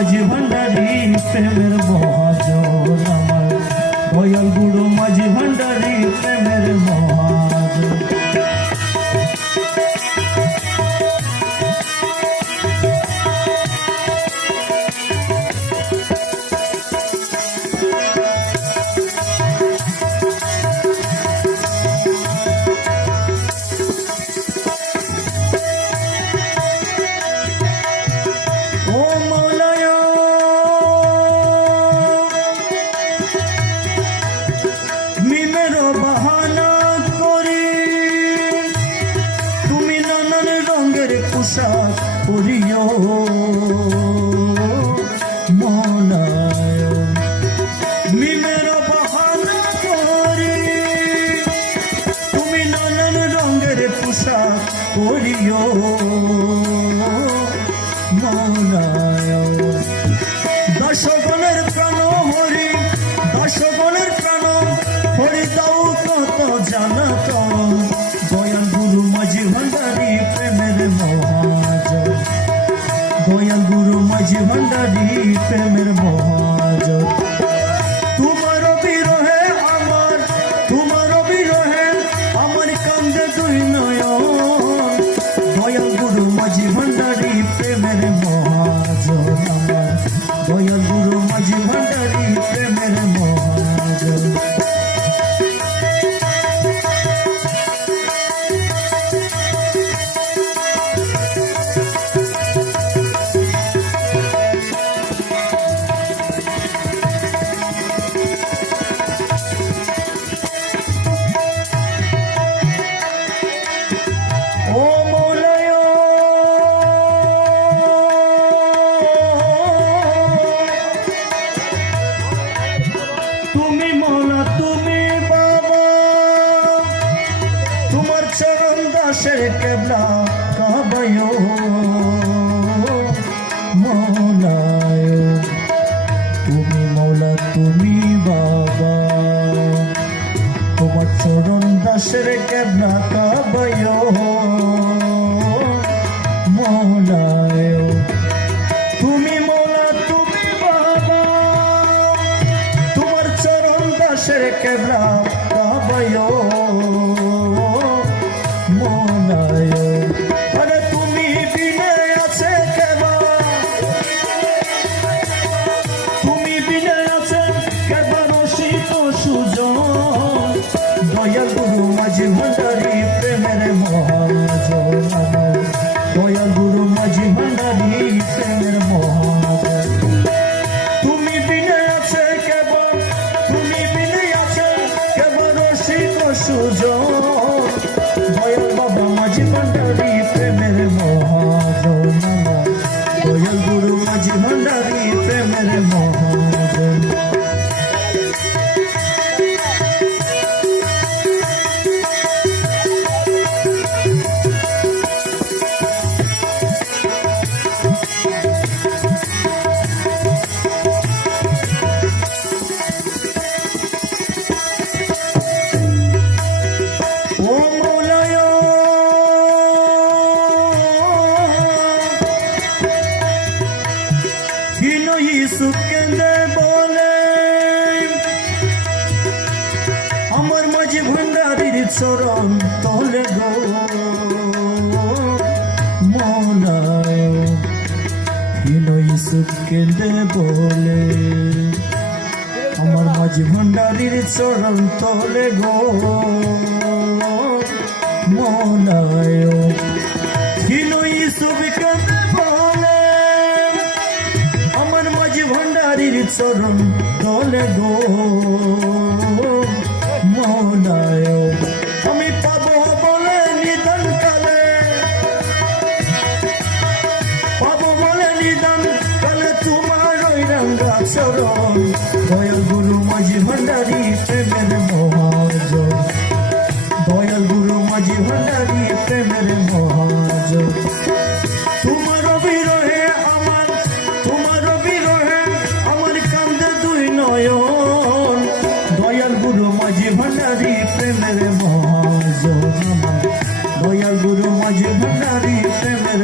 মাঝি ভান্ডারি প্রেমের মহাজন আমার দয়াল গুরু মাঝি ভান্ডারি প্রেমের মহাজন। পোশাক পরিও মলায় মিমের বাহানা করি তুমি নানান রঙের পোশাক পরিও মলায় দশগণের প্রাণ হরি দশগণের প্রাণ হরি দাও কত জানাত দয়াল গুরু মাঝি ভান্ডারি প্রেমের মহাজন দয়াল গুরু মাঝি ভান্ডারি প্রেমের মহাজন। তোমার বিরহে আমার কান্দে দুই নয়ন দয়াল গুরু মাঝি ভান্ডারি প্রেমের মহাজন আমার দয়াল গুরু মাঝি ভান্ডারি প্রেমের মহাজন। দাসের কেবলা কাবায়ো মৌলায় তুমি মৌলা তুমি বাবা তোমার চরণ দাসের কেবলা কাবায়ো মৌলায় তুমি মৌলা তুমি বাবা তোমার চরণ দাসের কেবলা কাবায়ো আরে তুমি বিনে আছে কেবা তুমি বিনে আছে কেবা রসিত সুজন দয়াল গুরু মাঝি ভান্ডারি প্রেমের মহাজন আমার দয়াল গুরু মাঝি ভান্ডারি প্রেমের মহাজন। তুমি বিনে আছে কেবা তুমি বিনে আছে কেবা রসিত সুজন দয়াল বাবা মাঝি ভান্ডারি প্রেমের মহাজন আমার দয়াল গুরু মাঝি ভান্ডারি প্রেমের মহাজন। সুকেন্দে বলে আমার মাঝি ভান্ডারির চরণ তলে গো মৌলায় সুকেন্দে বলে আমার মাঝি ভান্ডারির চরণ তলে গো মৌলায় সুকেন্দে বলে আমার মাঝি ভান্ডারির চরণ তলে গো মৌলায় আমি পাবো বলে নিদান কালে পাবো বলে নিদান কালে তোমার ওই রঙ্গা চরণ দয়াল গুরু মাঝি ভান্ডারি প্রেমের মহাজন দয়াল গুরু মাঝি ভান্ডারি প্রেমের মহাজন। তোমার বিরহে আমার কান্দে দুই নয়ন দয়াল গুরু মাঝি ভান্ডারি প্রেমের মহাজন আমার দয়াল গুরু মাঝি ভান্ডারি প্রেমের